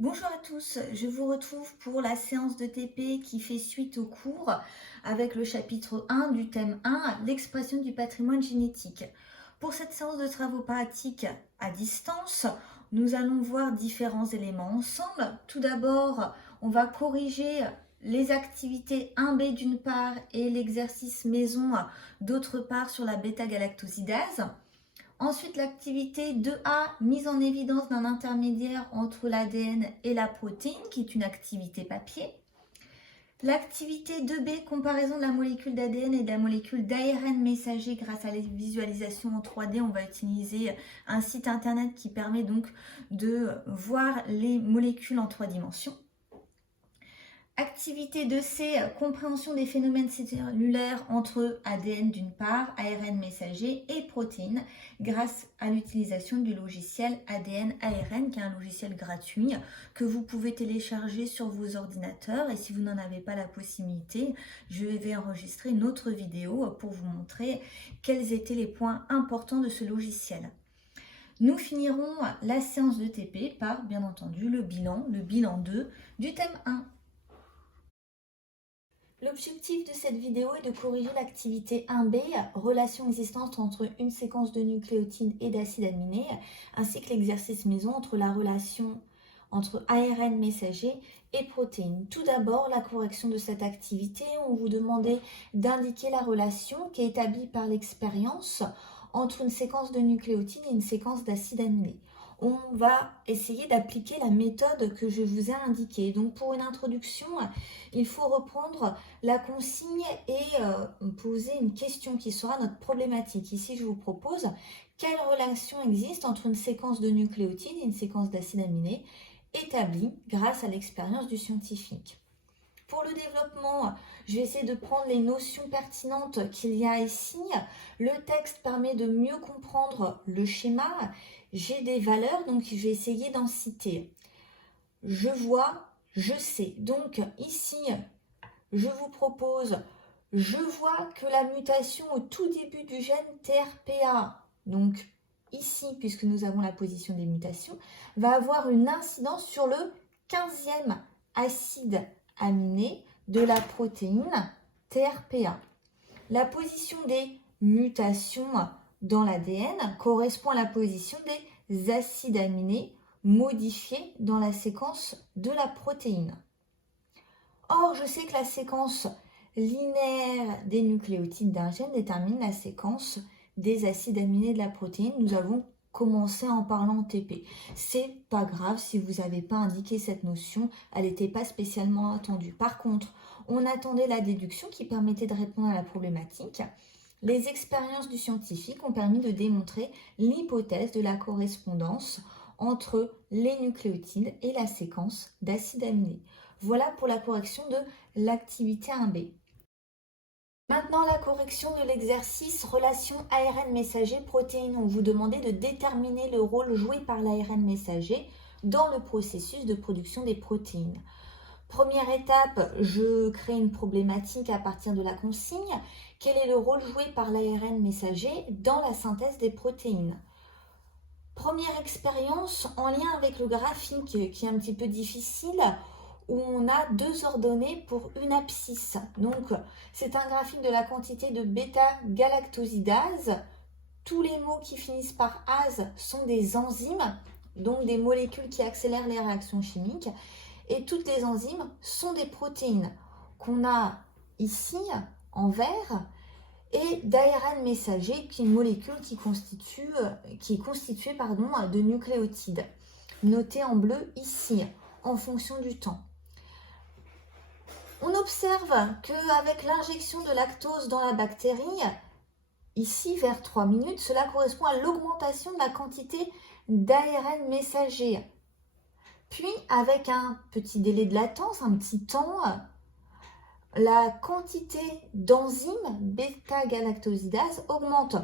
Bonjour à tous, je vous retrouve pour la séance de TP qui fait suite au cours avec le chapitre 1 du thème 1, l'expression du patrimoine génétique. Pour cette séance de travaux pratiques à distance, nous allons voir différents éléments ensemble. Tout d'abord, on va corriger les activités 1B d'une part et l'exercice maison d'autre part sur la bêta-galactosidase. Ensuite, l'activité 2A, mise en évidence d'un intermédiaire entre l'ADN et la protéine, qui est une activité papier. L'activité 2B, comparaison de la molécule d'ADN et de la molécule d'ARN messager grâce à la visualisation en 3D. On va utiliser un site internet qui permet donc de voir les molécules en 3 dimensions. Activité 2C, compréhension des phénomènes cellulaires entre ADN d'une part, ARN messager et protéines grâce à l'utilisation du logiciel ADN-ARN qui est un logiciel gratuit que vous pouvez télécharger sur vos ordinateurs et si vous n'en avez pas la possibilité, je vais enregistrer une autre vidéo pour vous montrer quels étaient les points importants de ce logiciel. Nous finirons la séance de TP par bien entendu le bilan 2 du thème 1. L'objectif de cette vidéo est de corriger l'activité 1B, relation existante entre une séquence de nucléotides et d'acides aminés, ainsi que l'exercice maison entre la relation entre ARN messager et protéines. Tout d'abord, la correction de cette activité, on vous demandait d'indiquer la relation qui est établie par l'expérience entre une séquence de nucléotides et une séquence d'acides aminés. On va essayer d'appliquer la méthode que je vous ai indiquée. Donc pour une introduction, il faut reprendre la consigne et poser une question qui sera notre problématique. Ici, je vous propose quelle relation existe entre une séquence de nucléotides et une séquence d'acides aminés établie grâce à l'expérience du scientifique. Pour le développement, je vais essayer de prendre les notions pertinentes qu'il y a ici. Le texte permet de mieux comprendre le schéma. J'ai des valeurs, donc je vais essayer d'en citer. Je vois, je sais. Donc ici, je vous propose, je vois que la mutation au tout début du gène TRPA, donc ici, puisque nous avons la position des mutations, va avoir une incidence sur le 15e acide aminé de la protéine TRPA. La position des mutations dans l'ADN correspond à la position des acides aminés modifiés dans la séquence de la protéine. Or, je sais que la séquence linéaire des nucléotides d'un gène détermine la séquence des acides aminés de la protéine. Nous avons commencé en parlant en TP. C'est pas grave si vous n'avez pas indiqué cette notion, elle n'était pas spécialement attendue. Par contre, on attendait la déduction qui permettait de répondre à la problématique. Les expériences du scientifique ont permis de démontrer l'hypothèse de la correspondance entre les nucléotides et la séquence d'acides aminés. Voilà pour la correction de l'activité 1B. Maintenant, la correction de l'exercice relation ARN messager-protéine. On vous demandait de déterminer le rôle joué par l'ARN messager dans le processus de production des protéines. Première étape, je crée une problématique à partir de la consigne. Quel est le rôle joué par l'ARN messager dans la synthèse des protéines? Première expérience en lien avec le graphique qui est un petit peu difficile, où on a 2 ordonnées pour une abscisse. Donc, c'est un graphique de la quantité de bêta-galactosidase. Tous les mots qui finissent par ase sont des enzymes, donc des molécules qui accélèrent les réactions chimiques. Et toutes les enzymes sont des protéines qu'on a ici en vert et d'ARN messager qui est une molécule qui est constituée de nucléotides, noté en bleu ici en fonction du temps. On observe qu'avec l'injection de lactose dans la bactérie, ici vers 3 minutes, cela correspond à l'augmentation de la quantité d'ARN messager. Puis, avec un petit délai de latence, un petit temps, la quantité d'enzymes bêta-galactosidase augmente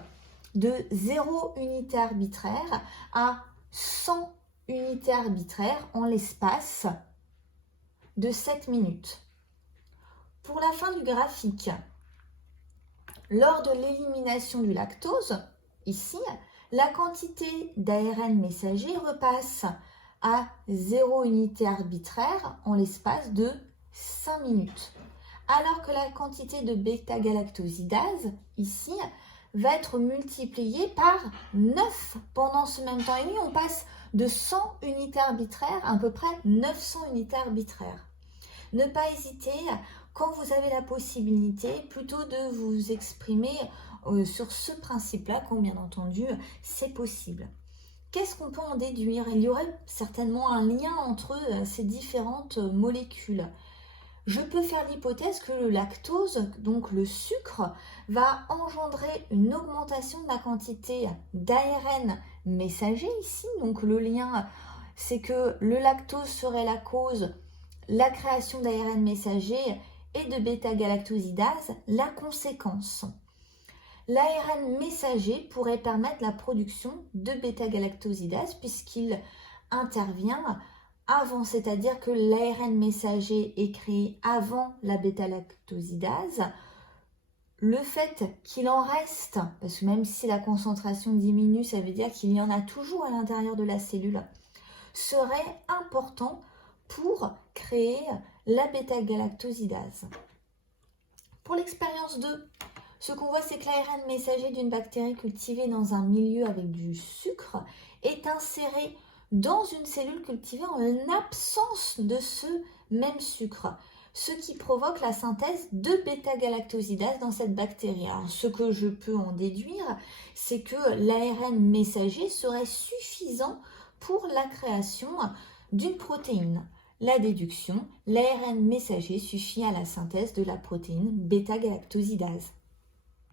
de 0 unité arbitraire à 100 unités arbitraires en l'espace de 7 minutes. Pour la fin du graphique, lors de l'élimination du lactose, ici, la quantité d'ARN messager repasse à 0 unité arbitraire en l'espace de 5 minutes. Alors que la quantité de bêta-galactosidase, ici, va être multipliée par 9 pendant ce même temps. Et oui, on passe de 100 unités arbitraires à peu près 900 unités arbitraires. Ne pas hésiter, quand vous avez la possibilité, plutôt de vous exprimer sur ce principe-là, quand bien entendu, c'est possible. Qu'est-ce qu'on peut en déduire? Il y aurait certainement un lien entre ces différentes molécules. Je peux faire l'hypothèse que le lactose, donc le sucre, va engendrer une augmentation de la quantité d'ARN messager ici. Donc le lien, c'est que le lactose serait la cause, la création d'ARN messager et de bêta-galactosidase, la conséquence. L'ARN messager pourrait permettre la production de bêta-galactosidase puisqu'il intervient avant, c'est-à-dire que l'ARN messager est créé avant la bêta-lactosidase. Le fait qu'il en reste, parce que même si la concentration diminue, ça veut dire qu'il y en a toujours à l'intérieur de la cellule, serait important pour créer la bêta-galactosidase. Pour l'expérience 2, ce qu'on voit, c'est que l'ARN messager d'une bactérie cultivée dans un milieu avec du sucre est inséré dans une cellule cultivée en absence de ce même sucre, ce qui provoque la synthèse de bêta-galactosidase dans cette bactérie. Alors, ce que je peux en déduire, c'est que l'ARN messager serait suffisant pour la création d'une protéine. La déduction, l'ARN messager suffit à la synthèse de la protéine bêta-galactosidase.